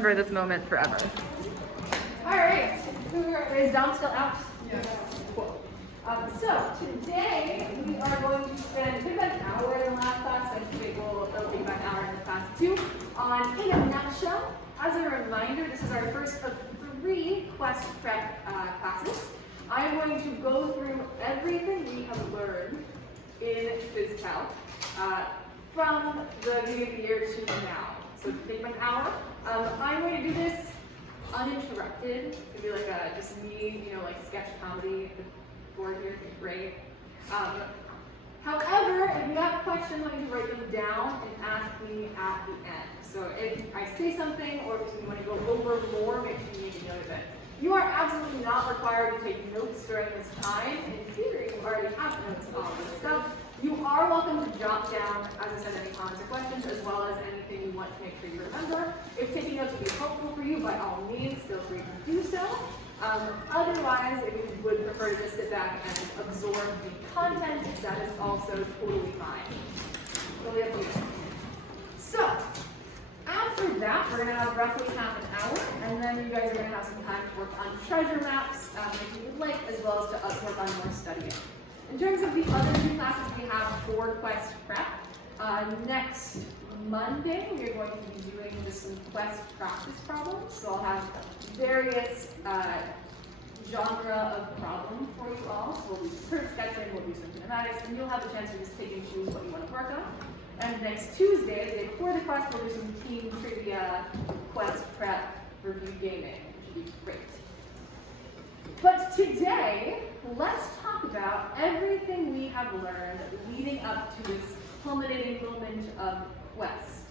remember this moment forever. All right, is Dom still out? Yeah. Cool. So today we are going to spend about an hour in the last class. I anticipate it'll take about an hour in this class too. In a nutshell, as a reminder, this is our first of 3 Quest Prep classes. I'm going to go through everything we have learned in PhysCalc from the beginning of the year to now. So it'll take about an hour. I'm going to do this uninterrupted. It's going to be like just me, like sketch comedy. The board here is great. However, if you have questions, I need to write them down and ask me at the end. So if I say something or if you want to go over more, make sure you make a note of it. You are absolutely not required to take notes during this time. In theory, you already have notes on all this stuff. You are welcome to jot down, as I said, any comments or questions, as well as anything you want to make sure you remember. If taking notes would be helpful for you, by all means, feel free to do so. Otherwise, if you would prefer to just sit back and absorb the content, that is also totally fine. Totally up to you. So, after that, we're going to have roughly half an hour, and then you guys are going to have some time to work on treasure maps if you would like, as well as to work on more studying. In terms of the other 2 classes, we have for Quest Prep. Next Monday, we are going to be doing just some Quest practice problems. So I'll have various genre of problem for you all. So we'll do curve sketching, we'll do some kinematics, and you'll have a chance to just pick and choose what you want to work on. And next Tuesday, the day before the Quest, we'll do some team trivia, Quest Prep, review gaming, which would be great. But today, let's talk about everything we have learned leading up to this culminating moment of Quest.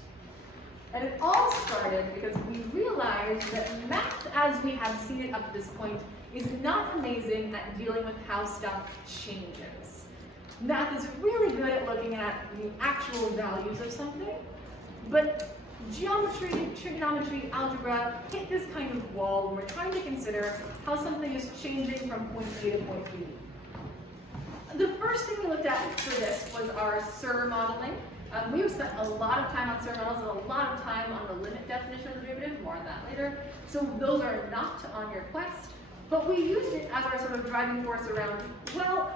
And it all started because we realized that math, as we have seen it up to this point, is not amazing at dealing with how stuff changes. Math is really good at looking at the actual values of something, but geometry, trigonometry, algebra hit this kind of wall when we're trying to consider how something is changing from point A to point B. The first thing we looked at for this was our SIR modeling. We've spent a lot of time on SIR models and a lot of time on the limit definition of the derivative, more on that later. So those are not on your Quest, but we used it as our sort of driving force around, well,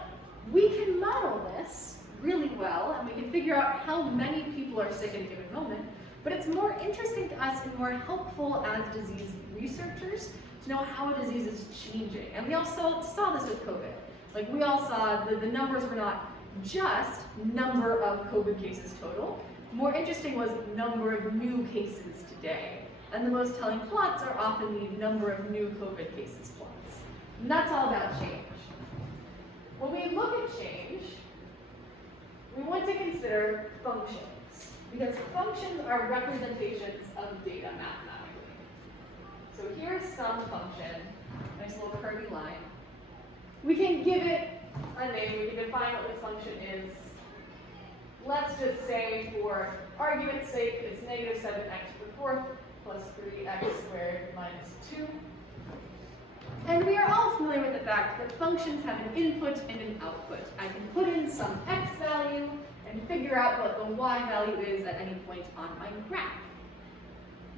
we can model this really well and we can figure out how many people are sick at a given moment, but it's more interesting to us and more helpful as disease researchers to know how a disease is changing. And we also saw this with COVID. Like we all saw the numbers were not just number of COVID cases total. More interesting was number of new cases today. And the most telling plots are often the number of new COVID cases plots. And that's all about change. When we look at change, we want to consider functions, because functions are representations of data mathematically. So here's some function, nice little curvy line. We can give it a name, we can define what this function is. Let's just say, for argument's sake, it's negative 7x to the 4th plus 3x squared minus 2. And we are all familiar with the fact that functions have an input and an output. I can put in some x value and figure out what the y value is at any point on my graph.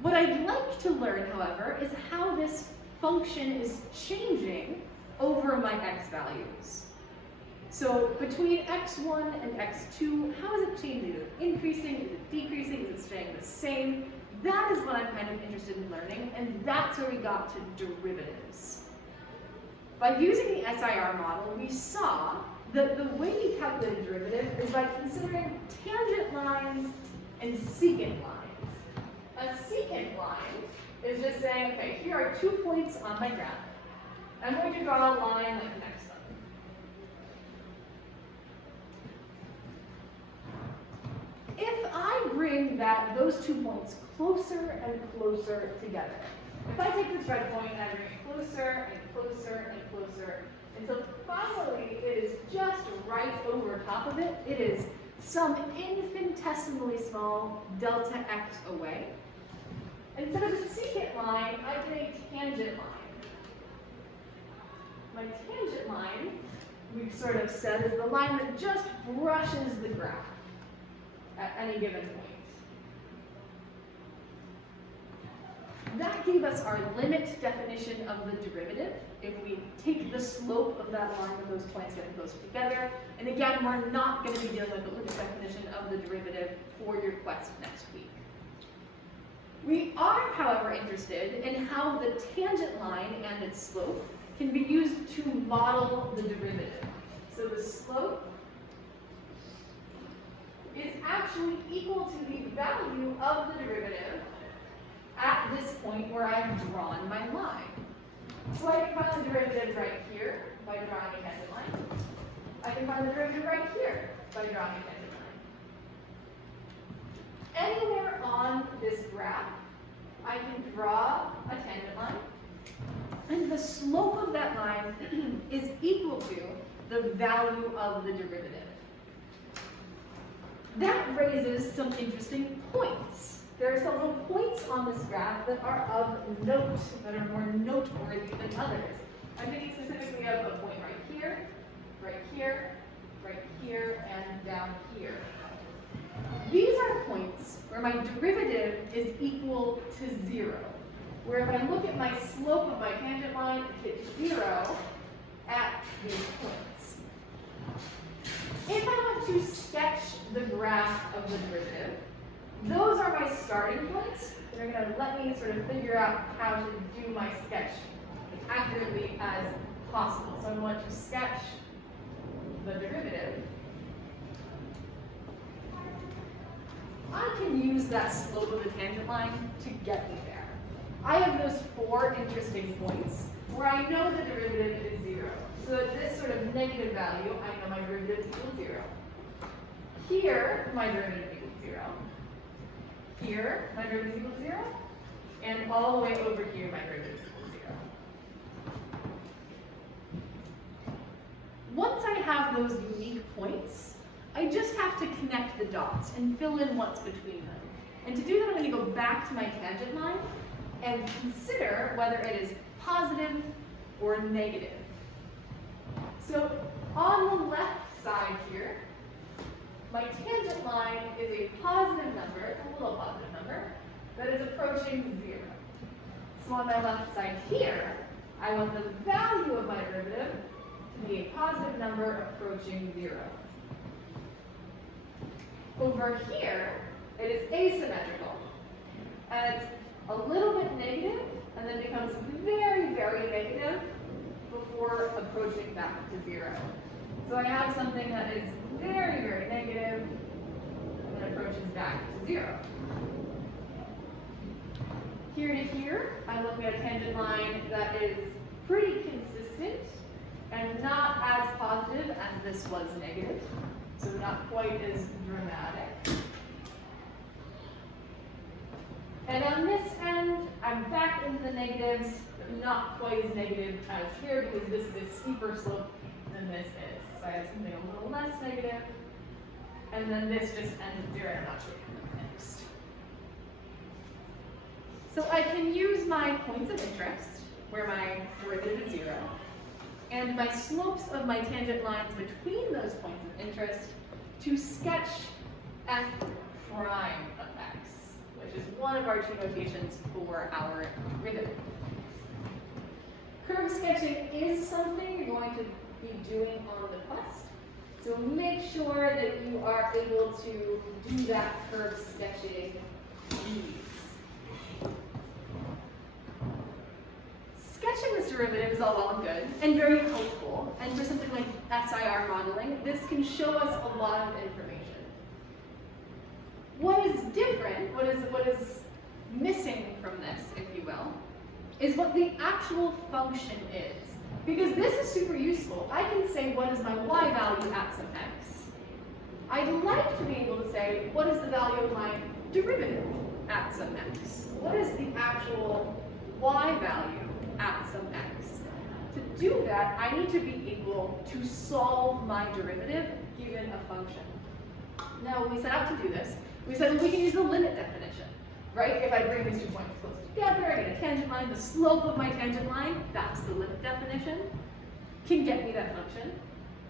What I'd like to learn, however, is how this function is changing over my x values. So between x1 and x2, how is it changing? Is it increasing? Is it decreasing? Is it staying the same? That is what I'm kind of interested in learning, and that's where we got to derivatives. By using the SIR model, we saw that the way we calculate a derivative is by considering tangent lines and secant lines. A secant line is just saying, okay, here are 2 points on my graph. I'm going to draw a line that connects them. If I bring those 2 points closer and closer together, if I take this red point and I bring it closer and closer and closer, until finally it is just right over top of it, it is some infinitesimally small delta x away. Instead of a secant line, I get a tangent line. My tangent line, we've sort of said, is the line that just brushes the graph at any given point. that gave us our limit definition of the derivative. If we take the slope of that line with those points getting closer together, and again, we're not going to be dealing with the limit definition of the derivative for your quest next week. We are, however, interested in how the tangent line and its slope can be used to model the derivative. So the slope is actually equal to the value of the derivative at this point where I've drawn my line. So I can find the derivative right here by drawing a tangent line. I can find the derivative right here by drawing a tangent line. Anywhere on this graph, I can draw a tangent line, and the slope of that line is equal to the value of the derivative. That raises some interesting points. There are several points on this graph that are of note, that are more noteworthy than others. I'm thinking specifically of a point right here, right here, right here, and down here. These are points where my derivative is equal to 0, where if I look at my slope of my tangent line, it hits 0 at these points. If I want to sketch the graph of the derivative, those are my starting points. They're going to let me sort of figure out how to do my sketch as accurately as possible. So I want to sketch the derivative. I can use that slope of the tangent line to get me there. I have those 4 interesting points where I know the derivative is 0. So at this sort of negative value, I know my derivative is equal to 0. Here, my derivative equals 0. Here, my derivative is equal to 0. And all the way over here, my derivative is equal to 0. Once I have those unique points, I just have to connect the dots and fill in what's between them. And to do that, I'm going to go back to my tangent line and consider whether it is positive or negative. So on the left side here, my tangent line is a positive number, it's a little positive number, that is approaching 0. So on my left side here, I want the value of my derivative to be a positive number approaching 0. Over here, it is asymmetrical, and it's a little bit negative, and then becomes very, very negative before approaching back to 0. So I have something that is very, very negative, and then approaches back to 0. Here to here, I'm looking at a tangent line that is pretty consistent, and not as positive as this was negative. So not quite as dramatic. And on this end, I'm back into the negatives, but not quite as negative as here because this is a steeper slope than this is. So I have something a little less negative, and then this just ends at 0. I'm not sure what comes next. So I can use my points of interest, where my derivative is 0, and my slopes of my tangent lines between those points of interest to sketch f prime of x, which is one of our 2 notations for our derivative. Curve sketching is something you're going to be doing on the quest, so make sure that you are able to do that curve sketching ease. Sketching this derivative is all well and good, and very helpful, and for something like SIR modeling, this can show us a lot of information. What is different, what is missing from this, if you will, is what the actual function is. Because this is super useful. I can say, what is my y value at some x? I'd like to be able to say, what is the value of my derivative at some x? What is the actual y value at some x? To do that, I need to be able to solve my derivative given a function. Now, when we set out to do this, we said that we can use the limit definition, right? If I bring these 2 points close together, I get a tangent line, the slope of my tangent line, that's the limit definition, can get me that function.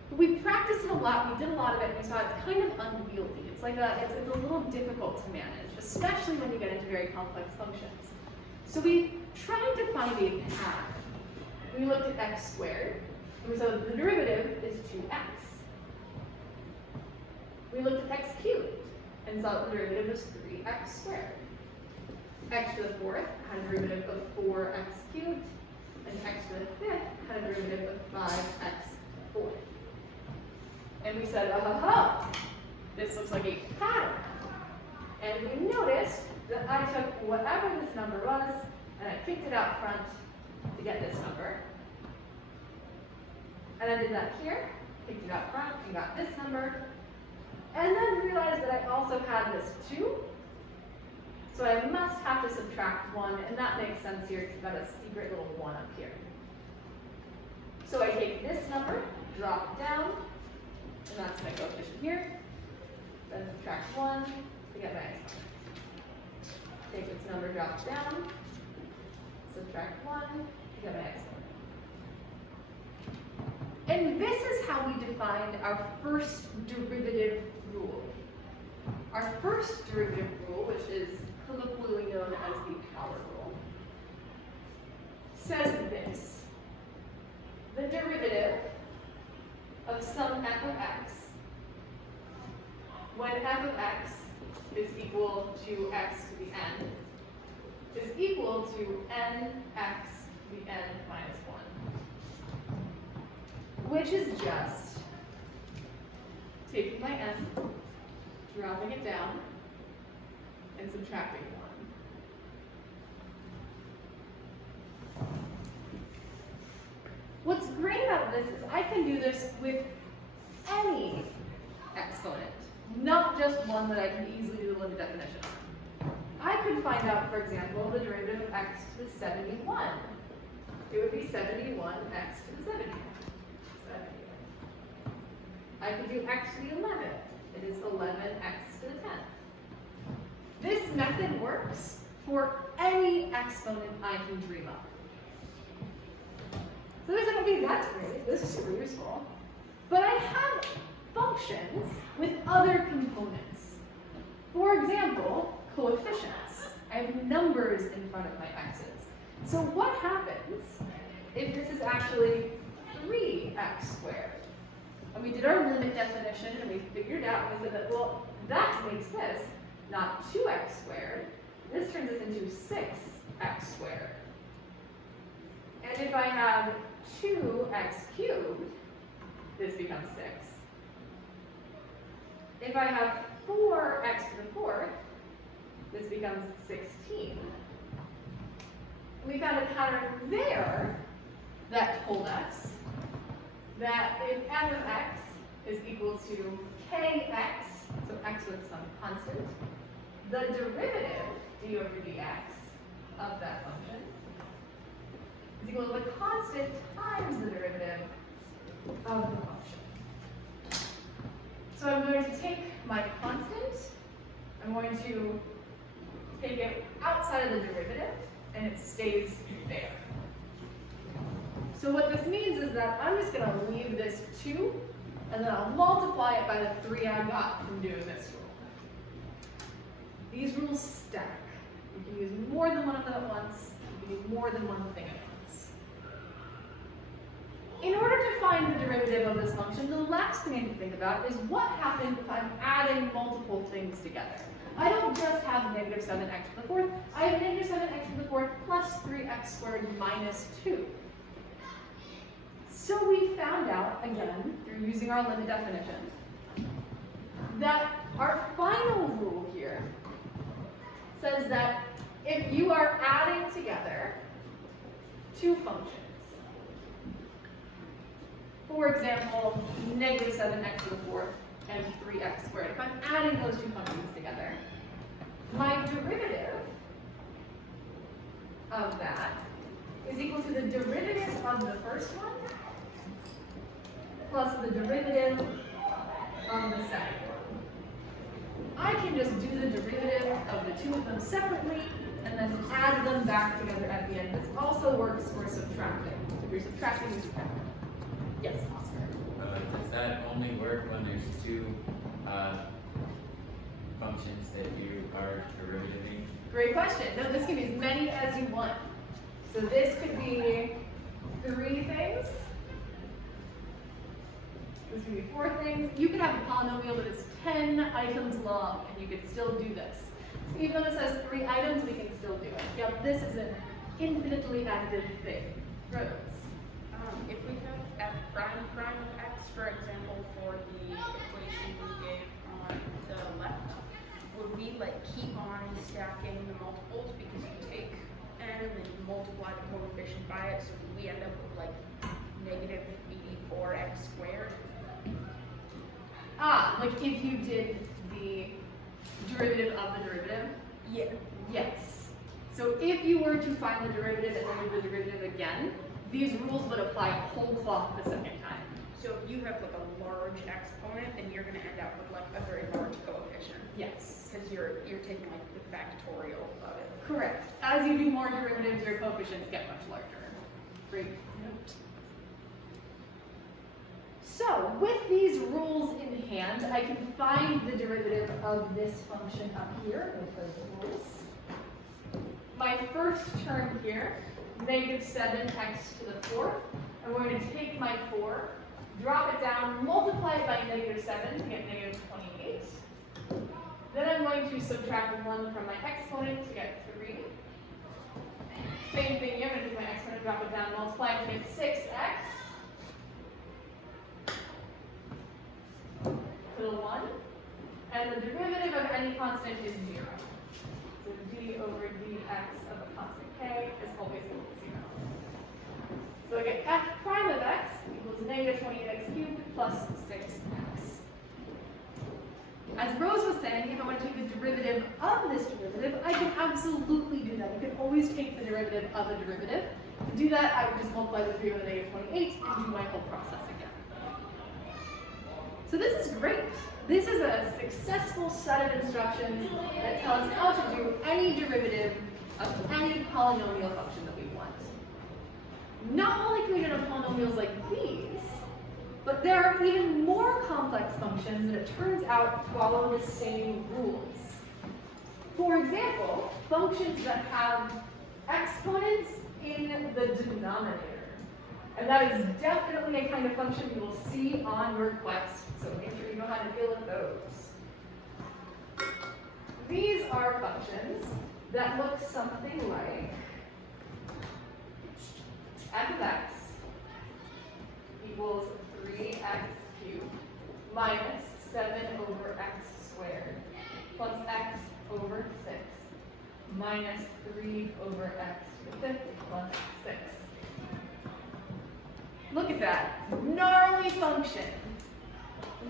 But we practiced it a lot, we did a lot of it, and we saw it's kind of unwieldy. It's like it's a little difficult to manage, especially when you get into very complex functions. So we tried to find a path. We looked at x squared, and we saw that the derivative is 2x. We looked at x cubed, and saw that the derivative was 3x squared. X to the fourth had a derivative of 4x cubed, and x to the fifth had a derivative of 5x fourth. And we said, this looks like a pattern. And we noticed that I took whatever this number was, and I kicked it out front to get this number. And I did that here, kicked it out front, and got this number. And then realized that I also had this 2. So I must have to subtract 1, and that makes sense here because you've got a secret little 1 up here. So I take this number, drop it down, and that's my coefficient here. Then subtract 1 to get my exponent. Take this number, drop it down, subtract 1 to get my exponent. And this is how we defined our first derivative rule. Our first derivative rule, which is colloquially known as the power rule, says this: the derivative of some f of x, when f of x is equal to x to the n, is equal to nx to the n minus 1. Which is just taking my n, dropping it down, and subtracting 1. What's great about this is I can do this with any exponent, not just one that I can easily do the limit definition on. I could find out, for example, the derivative of x to the 71. It would be 71x to the 70. I could do x to the 11th. It is 11x to the 10th. This method works for any exponent I can dream up. So there's like, okay, that's great. This is super useful. But I have functions with other components. For example, coefficients. I have numbers in front of my x's. So what happens if this is actually 3x squared? And we did our limit definition, and we figured out, and we said that, well, that makes this not 2x squared. This turns this into 6x squared. And if I have 2x cubed, this becomes 6. If I have 4x to the fourth, this becomes 16. We found a pattern there that told us that if f of x is equal to kx, so x with some constant, the derivative, d over dx, of that function is equal to the constant times the derivative of the function. So I'm going to take my constant, I'm going to take it outside of the derivative, and it stays there. So what this means is that I'm just going to leave this 2, and then I'll multiply it by the 3 I got from doing this rule. These rules stack. You can use more than one of them at once. You can use more than one thing at once. In order to find the derivative of this function, the last thing I need to think about is what happens if I'm adding multiple things together. I don't just have negative 7x to the fourth. I have negative 7x to the fourth plus 3x squared minus 2. So we found out, again, through using our limit definition, that our final rule here says that if you are adding together two functions, for example, negative 7x to the fourth and 3x squared, if I'm adding those two functions together, my derivative of that is equal to the derivative of the first one plus the derivative of the second one. I can just do the derivative of the two of them separately and then add them back together at the end. This also works for subtracting. So if you're subtracting, you subtract. Yes, Oscar. Does that only work when there's two functions that you are derivativing? Great question. No, this can be as many as you want. So this could be 3 things. This could be 4 things. You could have a polynomial that is 10 items long, and you could still do this. So even though this has 3 items, we can still do it. Yeah, this is an infinitely active thing. Rose. If we have f prime prime of x, for example, for the equation we gave on the left, would we like keep on stacking the multiples because we take n and multiply the coefficient by it, so we end up with like negative 84x squared? Like if you did the derivative of the derivative? Yeah. Yes. So if you were to find the derivative and then do the derivative again, these rules would apply whole cloth the second time. So if you have like a large exponent, then you're going to end up with like a very large coefficient. Yes. Because you're taking like the factorial of it. Correct. As you do more derivatives, your coefficients get much larger. Great note. So with these rules in hand, I can find the derivative of this function up here with those rules. My first term here, negative 7x to the 4th. I'm going to take my 4, drop it down, multiply it by negative 7 to get negative 28. Then I'm going to subtract 1 from my exponent to get 3. Same thing here, I'm going to take my exponent, drop it down, multiply it to get 6x. To the 1. And the derivative of any constant is 0. So d over dx of a constant k is always equal to 0. So I get f prime of x equals negative 28x cubed plus 6x. As Rose was saying, if I want to take the derivative of this derivative, I can absolutely do that. You can always take the derivative of a derivative. To do that, I would just multiply the 3 with a negative 28 and do my whole process again. So this is great. This is a successful set of instructions that tell us how to do any derivative of any polynomial function that we want. Not only can we do polynomials like these, but there are even more complex functions that it turns out follow the same rules. For example, functions that have exponents in the denominator. And that is definitely a kind of function you will see on request, so make sure you know how to deal with those. These are functions that look something like f of x equals 3x cubed minus 7 over x squared plus x over 6 minus 3 over x to the 5th plus 6. Look at that, gnarly function.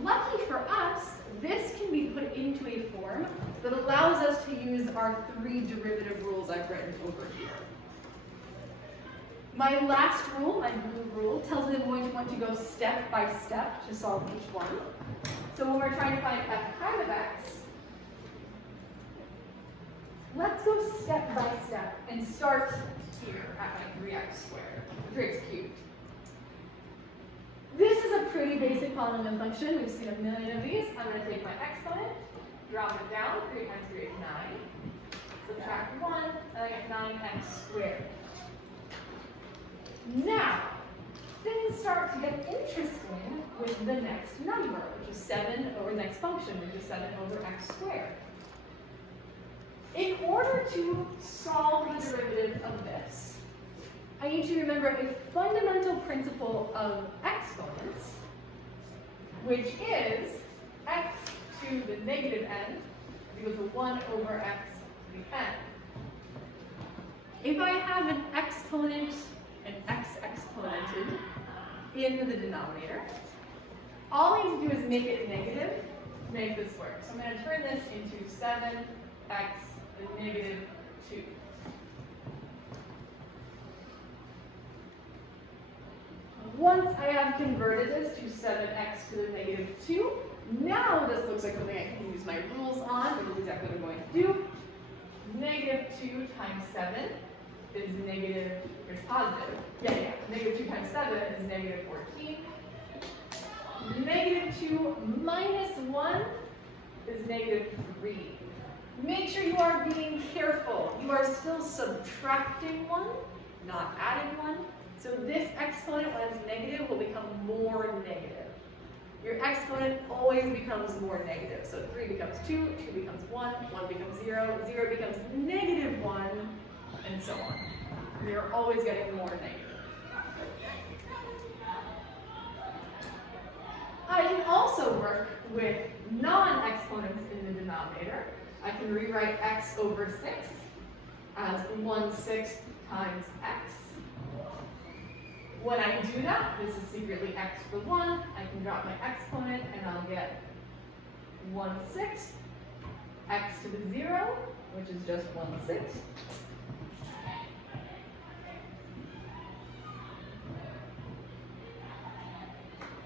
Lucky for us, this can be put into a form that allows us to use our 3 derivative rules I've written over here. My last rule, my blue rule, tells me I'm going to want to go step by step to solve each one. So when we're trying to find f prime of x, let's go step by step and start here at my 3x squared, 3x cubed. This is a pretty basic polynomial function. We've seen a million of these. I'm going to take my exponent, drop it down, 3 times 3 is 9. Subtract 1, and I get 9x squared. Now, things start to get interesting with the next number, which is 7 over the next function, which is 7 over x squared. In order to solve the derivative of this, I need to remember a fundamental principle of exponents, which is x to the negative n is equal to 1 over x to the n. If I have an exponent, an x exponented in the denominator, all I need to do is make it negative to make this work. So I'm going to turn this into 7x to the negative 2. Once I have converted this to 7x to the negative 2, now this looks like something I can use my rules on, which is exactly what I'm going to do. Negative 2 times 7 is negative, it's positive. Yeah. Negative 2 times 7 is negative 14. Negative 2 minus 1 is negative 3. Make sure you are being careful. You are still subtracting 1, not adding 1. So this exponent, when it's negative, will become more negative. Your exponent always becomes more negative. So 3 becomes 2, 2 becomes 1, 1 becomes 0, 0 becomes negative 1, and so on. You're always getting more negative. I can also work with non-exponents in the denominator. I can rewrite x over 6 as 1/6 times x. When I do that, this is secretly x for 1, I can drop my exponent and I'll get 1/6 x to the 0, which is just 1/6.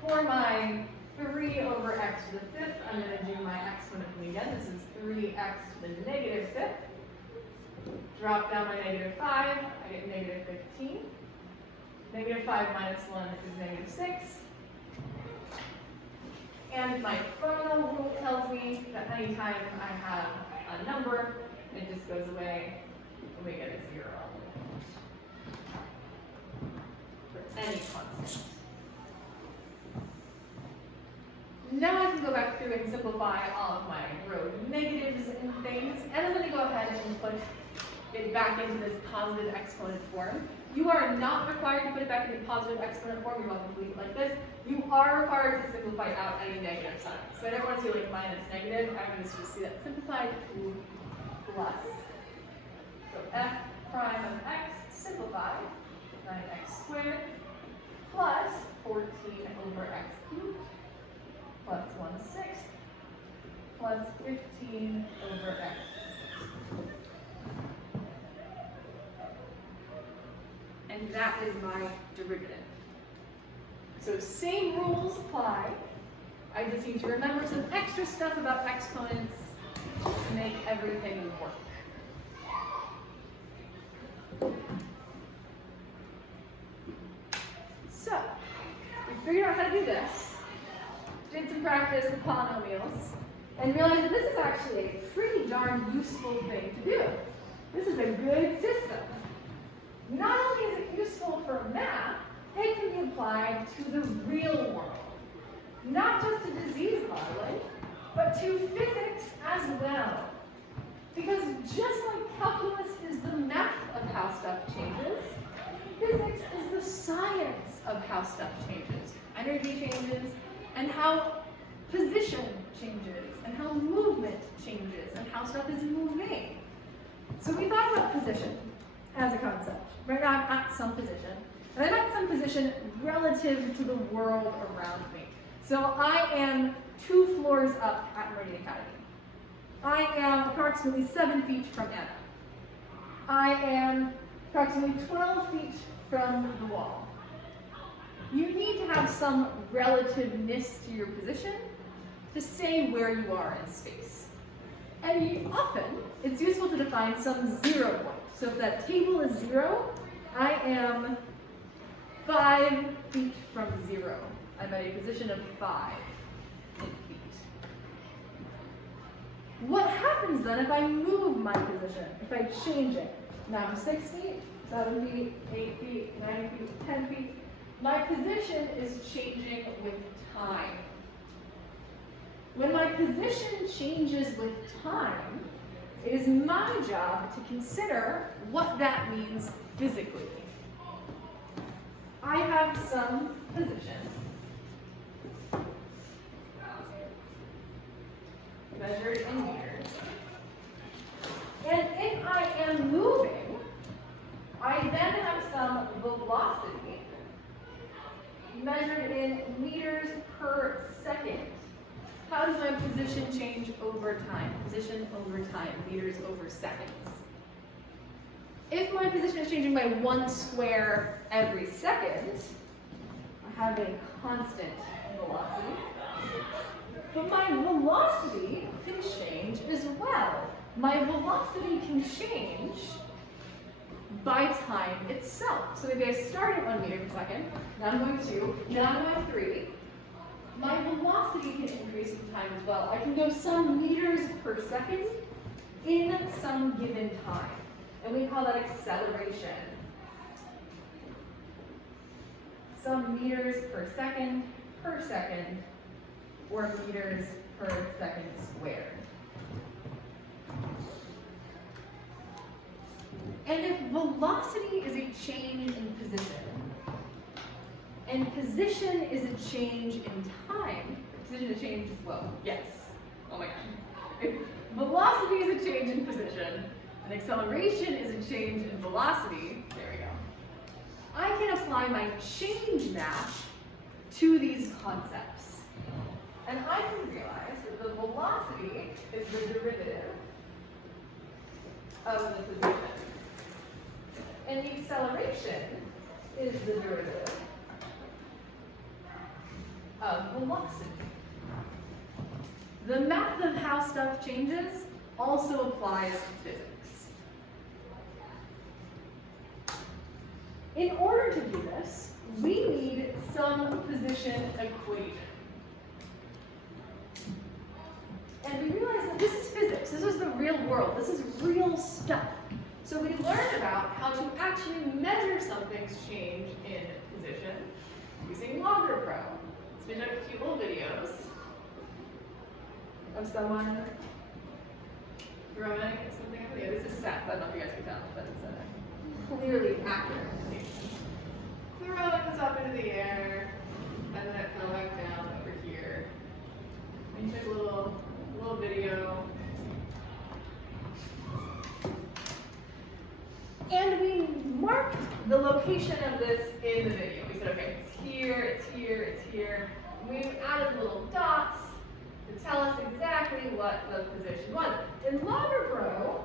For my 3 over x to the 5th, I'm going to do my exponent again. This is 3x to the negative 5th. Drop down my negative 5, I get negative 15. Negative 5 minus 1 is negative 6. And my final rule tells me that anytime I have a number, it just goes away and we get a 0 for any constant. Now I can go back through and simplify all of my row negatives and things, and I'm going to go ahead and put it back into this positive exponent form. You are not required to put it back into positive exponent form. You're welcome to leave it like this. You are required to simplify out any negative signs. So I don't want to see like minus negative. I'm going to just see that simplified to plus. So f prime of x simplified, 9x squared, plus 14 over x cubed, plus 1/6, plus 15 over x. And that is my derivative. So same rules apply. I just need to remember some extra stuff about exponents to make everything work. So, we figured out how to do this, did some practice with polynomials, and realized that this is actually a pretty darn useful thing to do. This is a good system. Not only is it useful for math, it can be applied to the real world. Not just to disease modeling, but to physics as well. Because just like calculus is the math of how stuff changes, physics is the science of how stuff changes. Energy changes, and how position changes, and how movement changes, and how stuff is moving. So we thought about position as a concept. Right now I'm at some position, and I'm at some position relative to the world around me. So I am 2 floors up at Meridian Academy. I am approximately 7 feet from Anna. I am approximately 12 feet from the wall. You need to have some relativeness to your position to say where you are in space. And often, it's useful to define some 0 point. So if that table is 0, I am 5 feet from 0. I'm at a position of 5 in feet. What happens then if I move my position, if I change it? Now I'm 6 feet, 7 feet, 8 feet, 9 feet, 10 feet. My position is changing with time. When my position changes with time, it is my job to consider what that means physically. I have some position measured in meters. And if I am moving, I then have some velocity measured in meters per second. How does my position change over time? Position over time, meters over seconds. If my position is changing by 1 square every second, I have a constant velocity. But my velocity can change as well. My velocity can change by time itself. So maybe I start at 1 meter per second, now I'm going 2, now I'm going 3. My velocity can increase with time as well. I can go some meters per second, in some given time. And we call that acceleration. Some meters per second, or meters per second squared. And if velocity is a change in position, and position is a change in time, position is a change, well, yes, oh my god. If velocity is a change in position, and acceleration is a change in velocity, there we go. I can apply my change math to these concepts. And I can realize that the velocity is the derivative of the position. And the acceleration is the derivative of velocity. The math of how stuff changes also applies to physics. In order to do this, we need some position equation. And we realize that this is physics. This is the real world. This is real stuff. So we learned about how to actually measure something's change in position using LoggerPro. So we took a few little videos of someone throwing something up in the air. This is Seth. I don't know if you guys can tell, but it's clearly accurate. Throwing this up into the air, and then it fell back down over here. And you took a little video. And we marked the location of this in the video. We said, okay, it's here, it's here, it's here. We added little dots to tell us exactly what the position was. And LoggerPro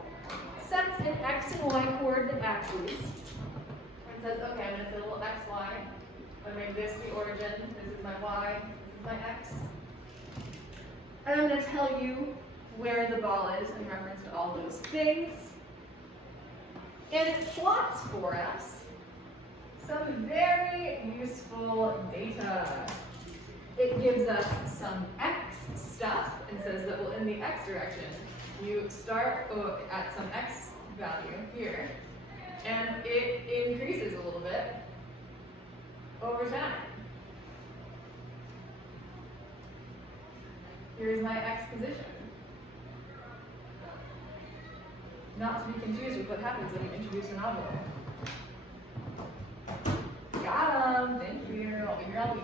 sets an x and y coordinate axes and says, okay, I'm going to set a little x, y. I'm going to make this the origin. This is my y. This is my x. And I'm going to tell you where the ball is in reference to all those things. And it plots for us some very useful data. It gives us some x stuff and says that, well, in the x direction, you start at some x value here, and it increases a little bit over time. Here's my x position. Not to be confused with what happens when you introduce an object. Got 'em. Thank you. I'll be here all week.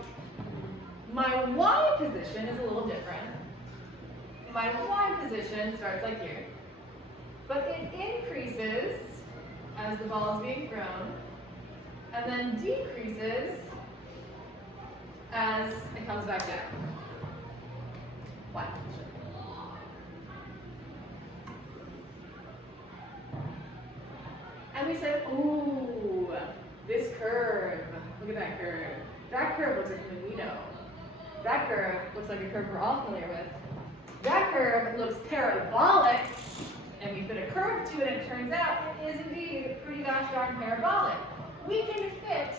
My y position is a little different. My y position starts like here. But it increases as the ball is being thrown, and then decreases as it comes back down. Y position. And we said, ooh, this curve, look at that curve. That curve looks like something we know. That curve looks like a curve we're all familiar with. That curve looks parabolic, and we fit a curve to it, and it turns out it is indeed pretty gosh darn parabolic. We can fit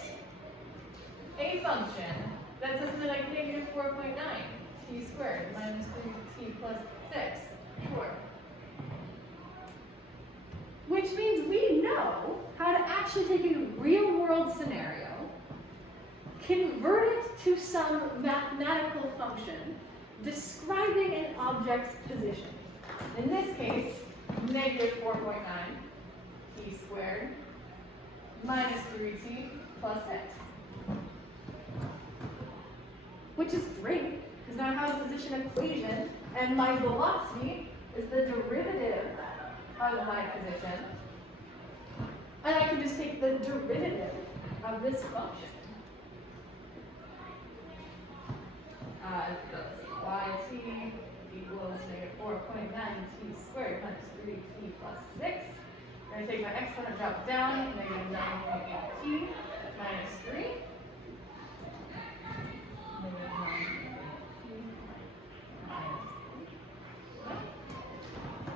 a function that says something like negative 4.9 t squared minus 3t plus 6. Sure. Which means we know how to actually take a real-world scenario, convert it to some mathematical function describing an object's position. In this case, negative 4.9 t squared minus 3t plus 6. Which is great, because now I have a position equation, and my velocity is the derivative of my position. And I can just take the derivative of this function. That's yt equals negative 4.9 t squared minus 3t plus 6. I'm going to take my exponent, drop it down, negative 9.8t minus 3. Negative 9.8t minus 3.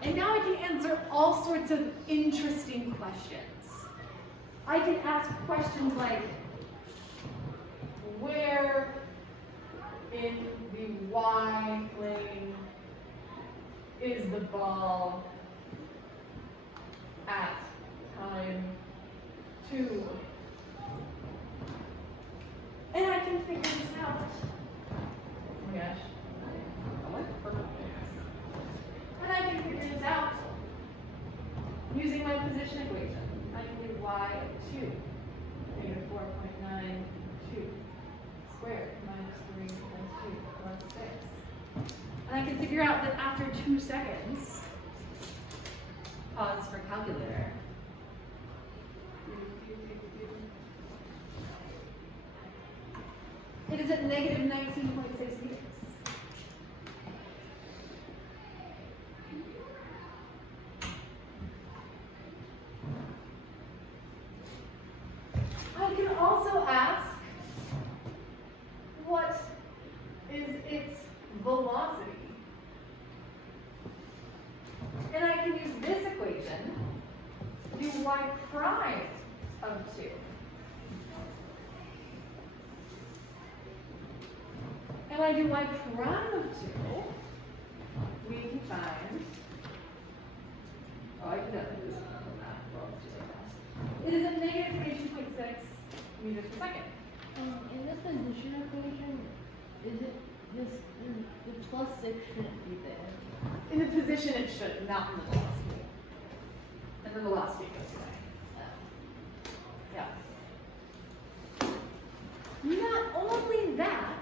And now I can answer all sorts of interesting questions. I can ask questions like, where in the y plane is the ball at time 2. And I can figure this out. Oh my gosh. And I can figure this out using my position equation. I can do y of 2, negative 4.92 squared minus 3 times 2 plus 6. And I can figure out that after 2 seconds, pause for calculator. It is at negative 19.6 meters. I can also ask, what is its velocity? And I can use this equation to do y prime of 2. And when I do y prime of 2, we can find, oh, I can definitely do this on that. Well, let's do it like that. It is at negative 32.6 meters per second. In the position equation, is it this the plus 6 shouldn't be there? In the position it should, not in the velocity. And the velocity goes away. Yeah. Not only that,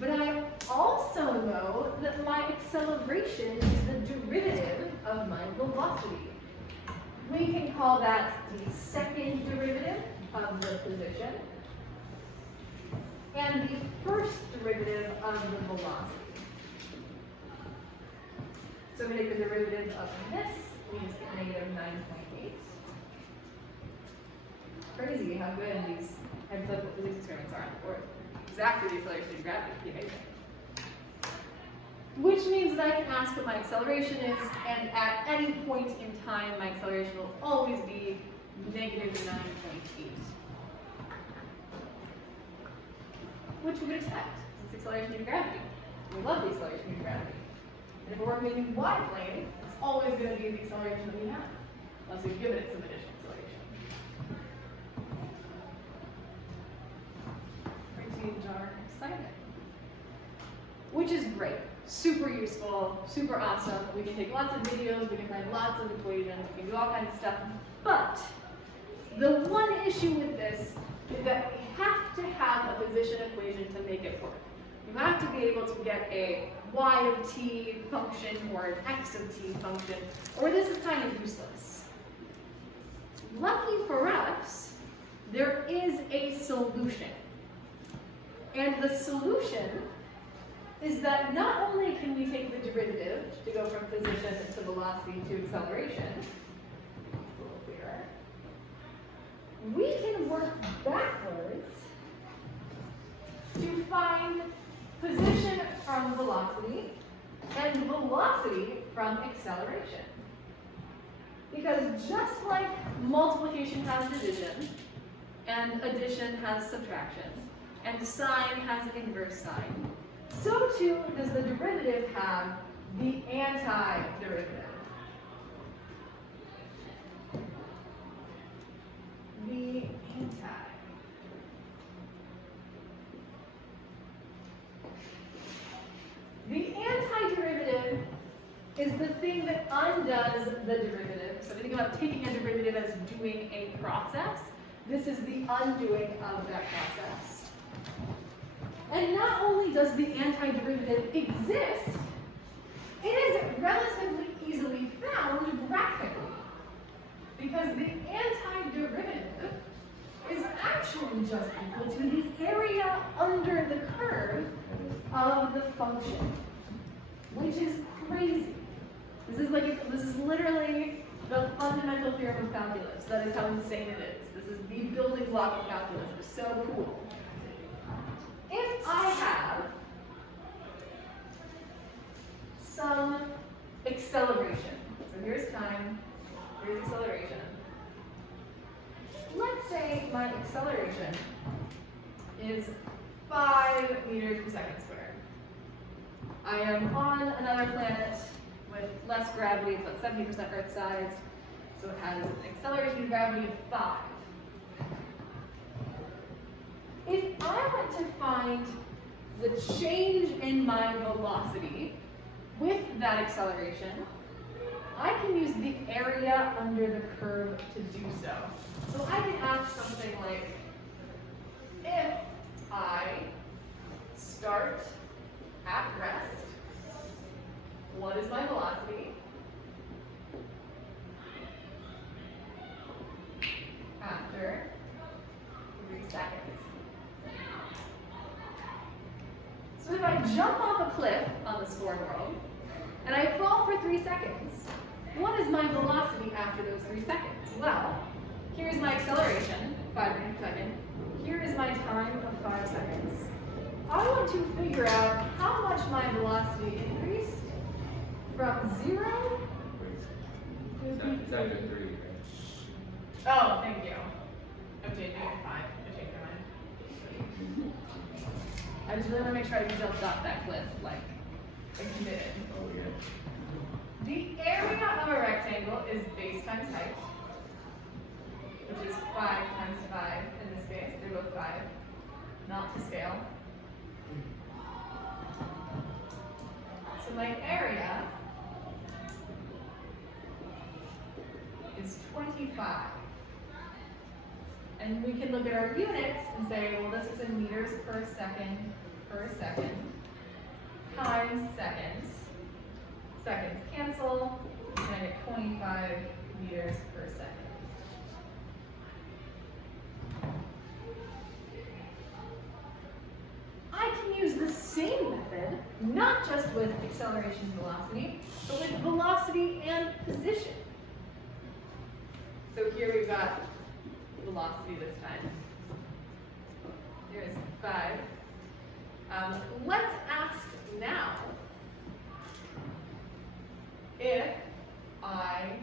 but I also know that my acceleration is the derivative of my velocity. We can call that the second derivative of the position and the first derivative of the velocity. So we take the derivative of this, we just get negative 9.8. Crazy how good these hypothetical physics experiments are on the board. Exactly the acceleration of gravity, pretty amazing. Which means that I can ask what my acceleration is, and at any point in time, my acceleration will always be negative 9.8. Which we would expect. It's acceleration due to gravity. We love the acceleration due to gravity. And if we're working in the y plane, it's always going to be the acceleration that we have, unless we've given it some additional acceleration. Pretty darn exciting. Which is great. Super useful, super awesome. We can take lots of videos, we can find lots of equations, we can do all kinds of stuff. But the one issue with this is that we have to have a position equation to make it work. You have to be able to get a y of t function or an x of t function, or this is kind of useless. Lucky for us, there is a solution. And the solution is that not only can we take the derivative to go from position to velocity to acceleration, a little clearer, we can work backwards to find position from velocity and velocity from acceleration. Because just like multiplication has division, and addition has subtraction, and sine has inverse sine, so too does the derivative have the antiderivative. The anti. The antiderivative is the thing that undoes the derivative. So if you think about taking a derivative as doing a process, this is the undoing of that process. And not only does the antiderivative exist, it is relatively easily found graphically. Because the antiderivative is actually just equal to the area under the curve of the function, which is crazy. This is literally the fundamental theorem of calculus. That is how insane it is. This is the building block of calculus. It's so cool. If I have some acceleration, so here's time, here's acceleration. Let's say my acceleration is 5 meters per second squared. I am on another planet with less gravity, it's about 70% Earth-sized, So it has an acceleration of gravity of 5. If I want to find the change in my velocity with that acceleration, I can use the area under the curve to do so. So I can ask something like, if I start at rest, what is my velocity? After 3 seconds. So if I jump off a cliff on the sport world, and I fall for 3 seconds, what is my velocity after those 3 seconds? Well, here's my acceleration, 5 meters per second. Here is my time of 5 seconds. I want to figure out how much my velocity increased from 0 It's under 3, right? Oh, thank you. I'm changing it to 5. I changed my mind. I just really want to make sure I jumped off that cliff, like, I committed. Oh, yeah. The area of a rectangle is base times height, which is 5 times 5 in this case. They're both 5, not to scale. So my area is 25. And we can look at our units and say, well, this is in meters per second times seconds. Seconds cancel, and I get 25 meters per second. I can use the same method, not just with acceleration and velocity, but with velocity and position. So here we've got velocity this time. Here's 5. Let's ask now if I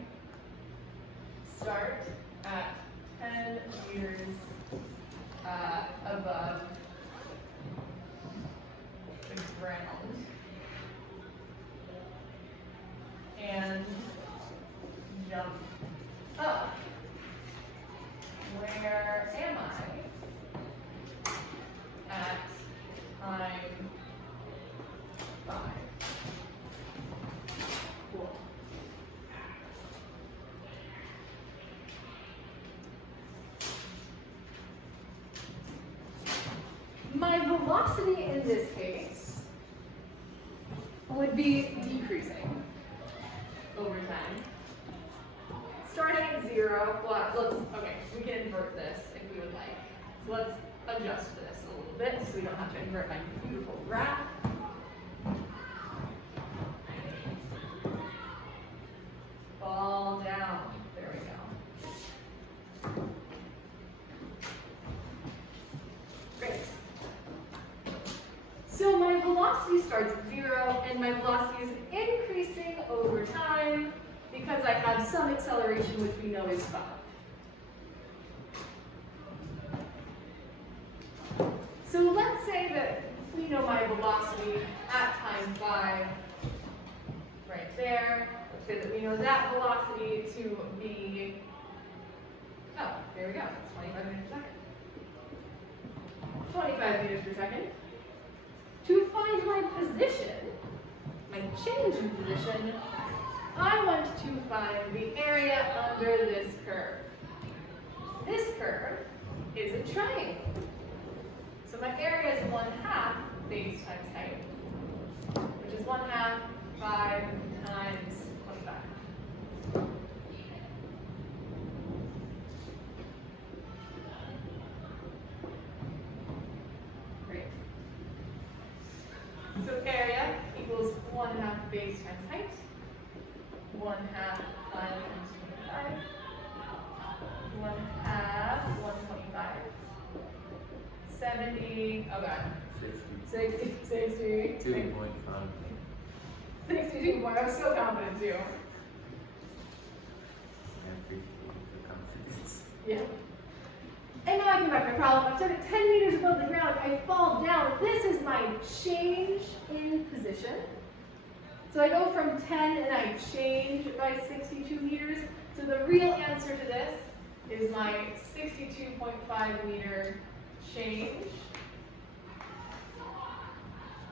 start at 10 meters above the ground and jump up. Where am I at time 5? Cool. My velocity in this case would be decreasing over time. Starting at 0, okay, we can invert this if we would like. So let's adjust this a little bit so we don't have to invert my beautiful graph. Fall down. There we go. Great. So my velocity starts at 0, and my velocity is increasing over time because I have some acceleration, which we know is 5. So let's say that we know my velocity at time 5 right there. Let's say that we know that velocity to be, oh, there we go, it's 25 meters per second. 25 meters per second. To find my position, my change in position, I want to find the area under this curve. This curve is a triangle. So my area is 1/2 base times height, which is 1/2 5 times 25. Great. So area equals 1/2 base times height. 1/2 5 times 25. 1/2 125. 70. Oh god. 60. 2.5. 62 more. I'm so confident too. I appreciate the confidence. Yeah. And now I can back my problem. I started 10 meters above the ground. I fall down. This is my change in position. So I go from 10 and I change by 62 meters. So the real answer to this is my 62.5 meter change.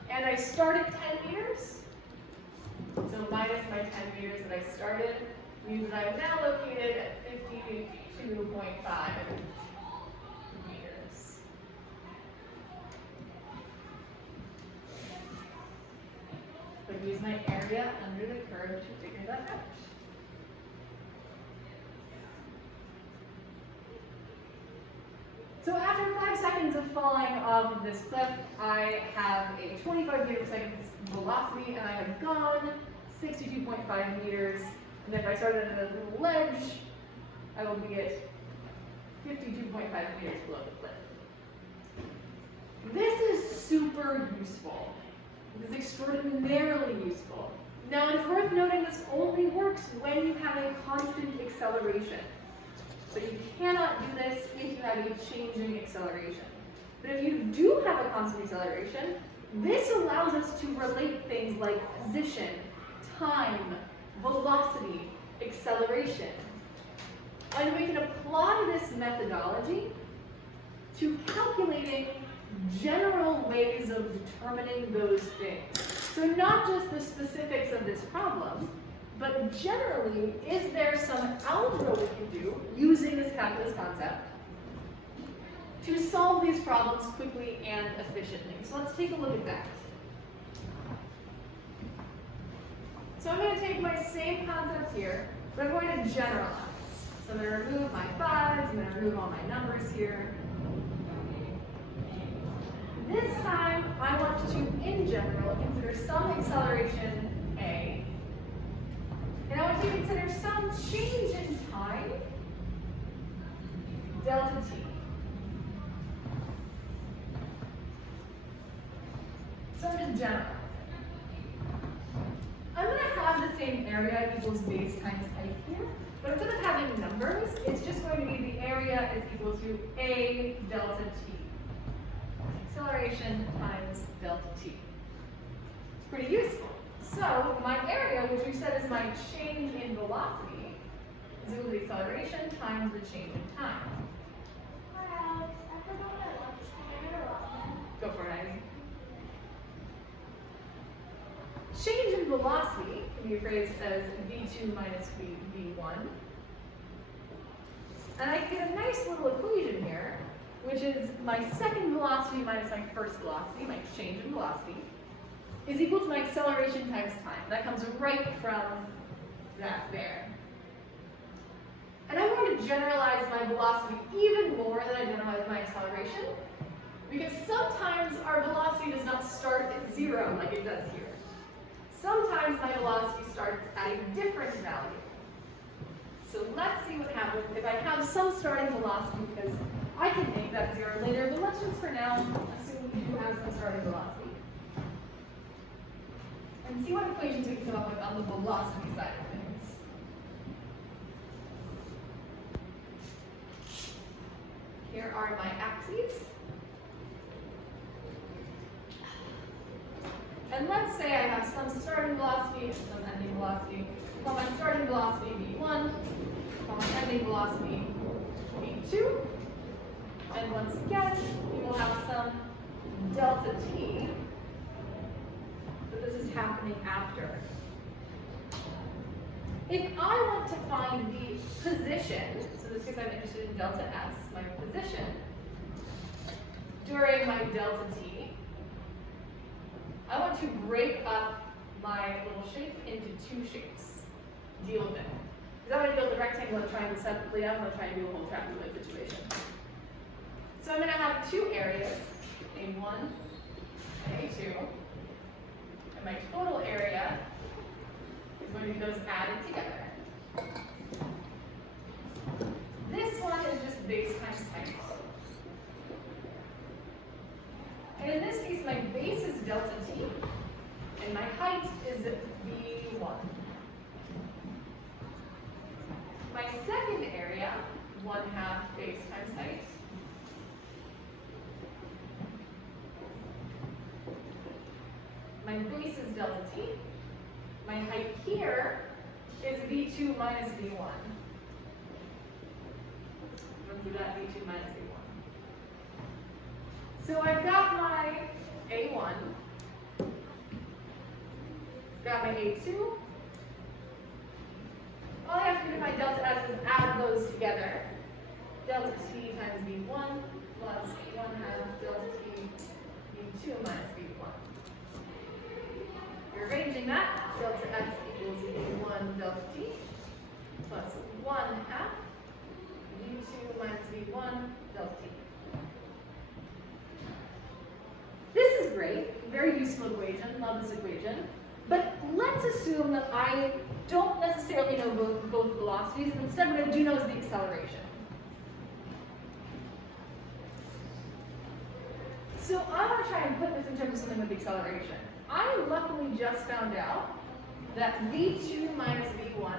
And I start at 10 meters. So minus my 10 meters that I started means that I'm now located at 52.5 meters. But use my area under the curve to figure that out. So after 5 seconds of falling off of this cliff, I have a 25 meter per second velocity, and I have gone 62.5 meters. And if I started at a little ledge, I will be at 52.5 meters below the cliff. This is super useful. This is extraordinarily useful. Now, it's worth noting this only works when you have a constant acceleration. So you cannot do this if you have a changing acceleration. But if you do have a constant acceleration, this allows us to relate things like position, time, velocity, acceleration. And we can apply this methodology to calculating general ways of determining those things. So not just the specifics of this problem, but generally, is there some algebra we can do using this calculus concept to solve these problems quickly and efficiently? So let's take a look at that. So I'm going to take my same concept here, but I'm going to generalize. So I'm going to remove my 5s, I'm going to remove all my numbers here. This time, I want to, in general, consider some acceleration A. And I want to consider some change in time, delta t. So I'm just generalizing. I'm going to have the same area equals base times height here, but instead of having numbers, it's just going to be the area is equal to A delta t. Acceleration times delta t. It's pretty useful. So my area, which we said is my change in velocity, is equal to the acceleration times the change in time. Hi Alex, I forgot my lunch. Can I interrupt? Go for it, Ivy. Change in velocity can be phrased as v2 minus v1. And I get a nice little equation here, which is my second velocity minus my first velocity, my change in velocity, is equal to my acceleration times time. That comes right from that there. And I want to generalize my velocity even more than I generalize my acceleration, because sometimes our velocity does not start at 0 like it does here. Sometimes my velocity starts at a different value. So let's see what happens if I have some starting velocity, because I can make that 0 later, but let's just for now assume we do have some starting velocity. And see what equations we can come up with on the velocity side of things. Here are my axes. And let's say I have some starting velocity and some ending velocity. Call my starting velocity v1, call my ending velocity v2. And once again, we will have some delta t. But this is happening after. If I want to find the position, so in this case I'm interested in delta s, my position, during my delta t, I want to break up my little shape into 2 shapes. Deal with it. Because I'm going to deal with the rectangle and triangle separately. I'm going to try and do a whole trapezoid situation. So I'm going to have 2 areas, A1 and A2. And my total area is going to be those added together. This one is just base times height. And in this case, my base is delta t, and my height is v1. My second area, 1/2 base times height. My base is delta t. My height here is v2 minus v1. So that V2 minus A1. So I've got my A1, got my A2. All I have to do to find delta S is add those together. Delta T times V1 plus A1 half delta T V2 minus V1. Rearranging that, delta S equals V1 delta T plus 1 half V2 minus V1 delta T. This is great, very useful equation, love this equation. But let's assume that I don't necessarily know both velocities, and instead what I do know is the acceleration. So I'm going to try and put this in terms of something with the acceleration. I luckily just found out that V2 minus V1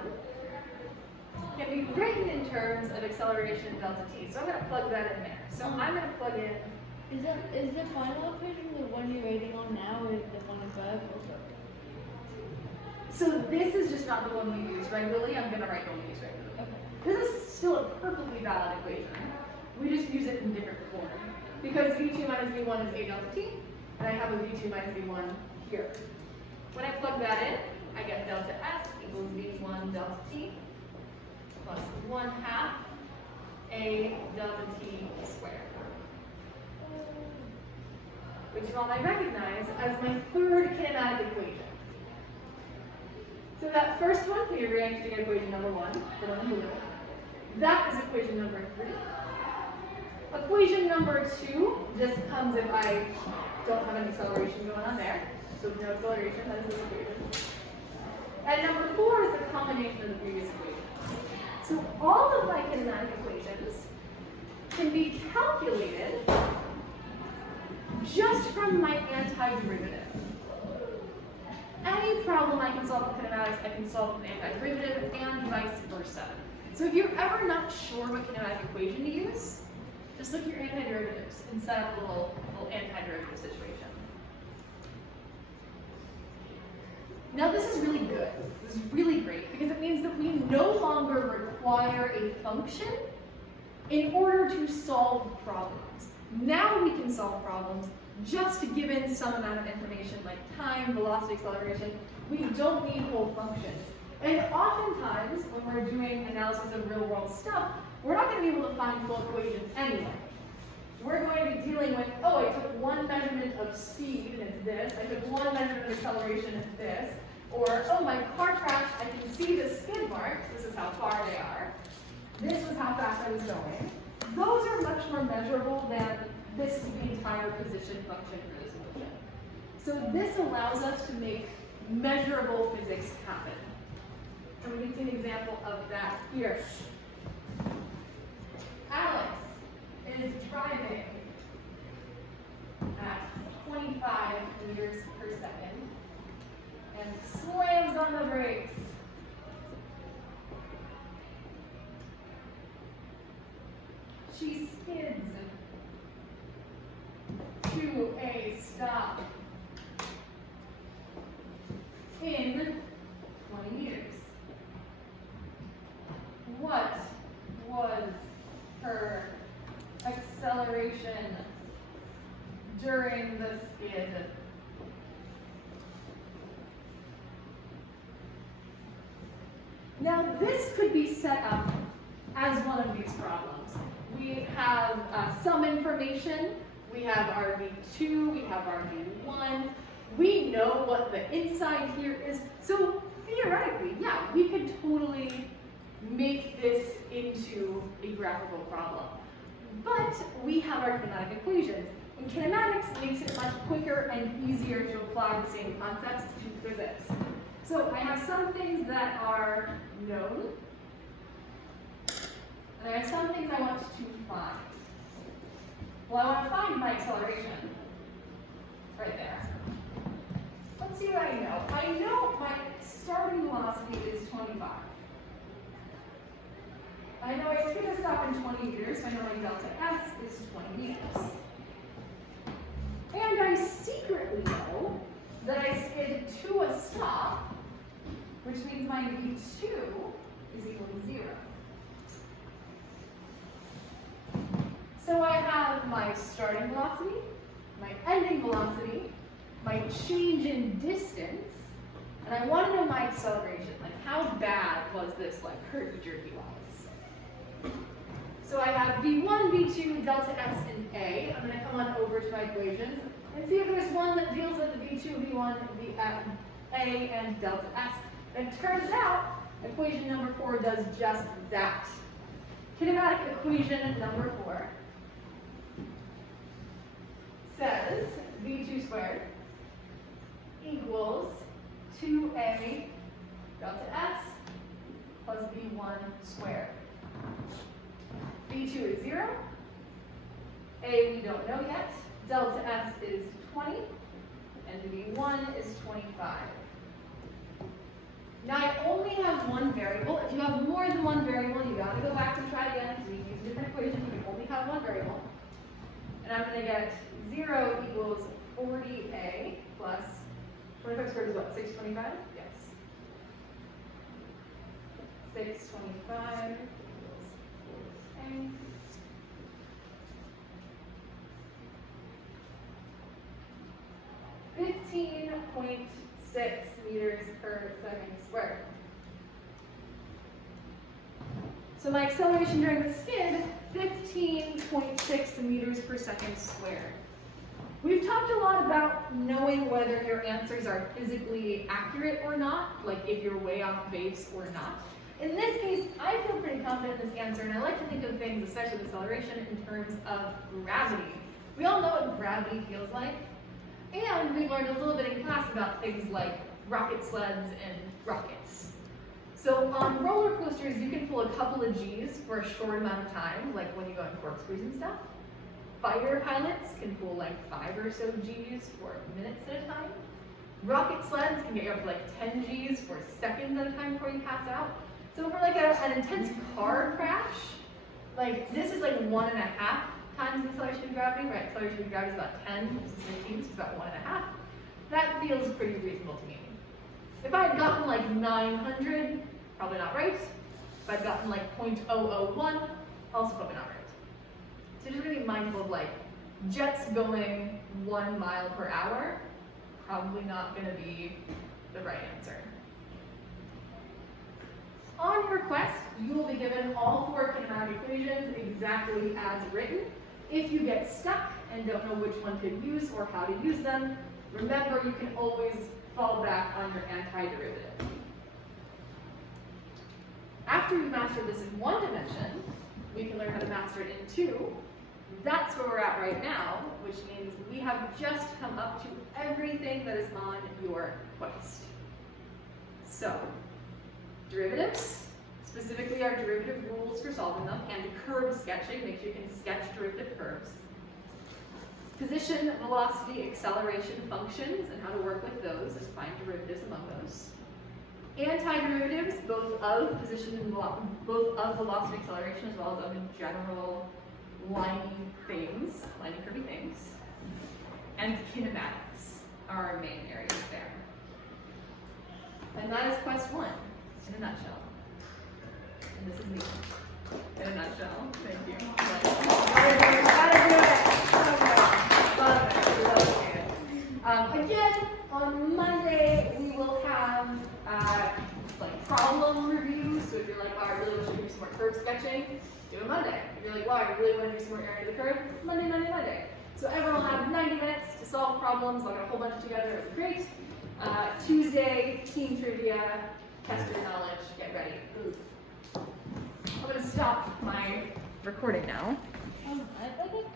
can be written in terms of acceleration delta t. So I'm going to plug that in there. So I'm going to plug in. Is the final equation the one you're writing on now, or the one above? So this is just not the one we use regularly. I'm going to write the one we use regularly. Okay. This is still a perfectly valid equation. We just use it in different form. Because V2 minus V1 is A delta t, and I have a V2 minus V1 here. When I plug that in, I get delta S equals V1 delta t plus 1 half A delta t squared. Which you all might recognize as my third kinematic equation. So that first one, we arranged to get equation number 1, the one in blue. That is equation number 3. Equation number 2 just comes if I don't have any acceleration going on there. So no acceleration, that is this equation. And number 4 is a combination of the previous equation. So all of my kinematic equations can be calculated just from my antiderivative. Any problem I can solve with kinematics, I can solve with antiderivative and vice versa. So if you're ever not sure what kinematic equation to use, just look at your antiderivatives and set up a little antiderivative situation. Now this is really good. This is really great because it means that we no longer require a function in order to solve problems. Now we can solve problems just given some amount of information like time, velocity, acceleration. We don't need whole functions. And oftentimes, when we're doing analysis of real world stuff, we're not going to be able to find full equations anyway. We're going to be dealing with, oh, I took one measurement of speed, and it's this. I took one measurement of acceleration, it's this. Or, oh, my car crashed, I can see the skid marks. This is how far they are. This was how fast I was going. Those are much more measurable than this is the entire position function for this motion. So this allows us to make measurable physics happen. And we can see an example of that here. Alex is driving at 25 meters per second and slams on the brakes. She skids to a stop in 20 meters. What was her acceleration during the skid? Now this could be set up as one of these problems. We have some information. We have our V2, we have our V1. We know what the inside here is. So theoretically, yeah, we could totally make this into a graphical problem. But we have our kinematic equations. And kinematics makes it much quicker and easier to apply the same concepts to physics. So I have some things that are known, and I have some things I want to find. Well, I want to find my acceleration right there. Let's see what I know. I know my starting velocity is 25. I know I skid a stop in 20 meters, so I know my delta S is 20 meters. And I secretly know that I skid to a stop, which means my V2 is equal to 0. So I have my starting velocity, my ending velocity, my change in distance, and I want to know my acceleration, like how bad was this like herky-jerky wise. So I have V1, V2, delta S, and A. I'm going to come on over to my equations and see if there's one that deals with the V2, V1, A, and delta S. And it turns out equation number 4 does just that. Kinematic equation number 4 says V2 squared equals 2A delta S plus V1 squared. V2 is 0. A we don't know yet. Delta S is 20. And V1 is 25. Now I only have one variable. If you have more than one variable, you gotta go back and try again because we use a different equation. You only have one variable. And I'm gonna get 0 equals 40A plus 25 squared is what, 625? Yes. 625 equals 40A. .6 meters per second squared. So my acceleration during the skid, 15.6 meters per second squared. We've talked a lot about knowing whether your answers are physically accurate or not, like if you're way off base or not. In this case, I feel pretty confident in this answer, and I like to think of things, especially with acceleration, in terms of gravity. We all know what gravity feels like. And we learned a little bit in class about things like rocket sleds and rockets. So on roller coasters, you can pull a couple of G's for a short amount of time, like when you go on corkscrews and stuff. Fighter pilots can pull like 5 or so G's for minutes at a time. Rocket sleds can get you up to like 10 G's for seconds at a time before you pass out. So for like an intense car crash, like this is like 1.5 times the acceleration of gravity, right? Acceleration of gravity is about 10, this is 15, so it's about 1.5. That feels pretty reasonable to me. If I had gotten like 900, probably not right. If I'd gotten like 0.001, also probably not right. So just gonna be mindful of like jets going 1 mile per hour, probably not gonna be the right answer. On request, you will be given all 4 kinematic equations exactly as written. If you get stuck and don't know which one to use or how to use them, remember you can always fall back on your antiderivative. After you've mastered this in 1 dimension, we can learn how to master it in 2. That's where we're at right now, which means we have just come up to everything that is on your quest. So, derivatives, specifically our derivative rules for solving them, and curve sketching, make sure you can sketch derivative curves. Position, velocity, acceleration functions, and how to work with those and find derivatives among those. Antiderivatives, both of position and both of velocity, acceleration, as well as of general liney things, liney curvy things. And kinematics are our main areas there. And that is quest 1 in a nutshell. And this is me in a nutshell. Thank you. Gotta do it. Love it. Again, on Monday we will have like problem reviews. So if you're like, wow, I really wish to do some more curve sketching, do it Monday. If you're like, wow, I really want to do some more area of the curve, Monday. So everyone will have 90 minutes to solve problems. I'll get a whole bunch together. It was great. Tuesday, team trivia, test your knowledge, get ready. Ooh. I'm going to stop my recording now. I think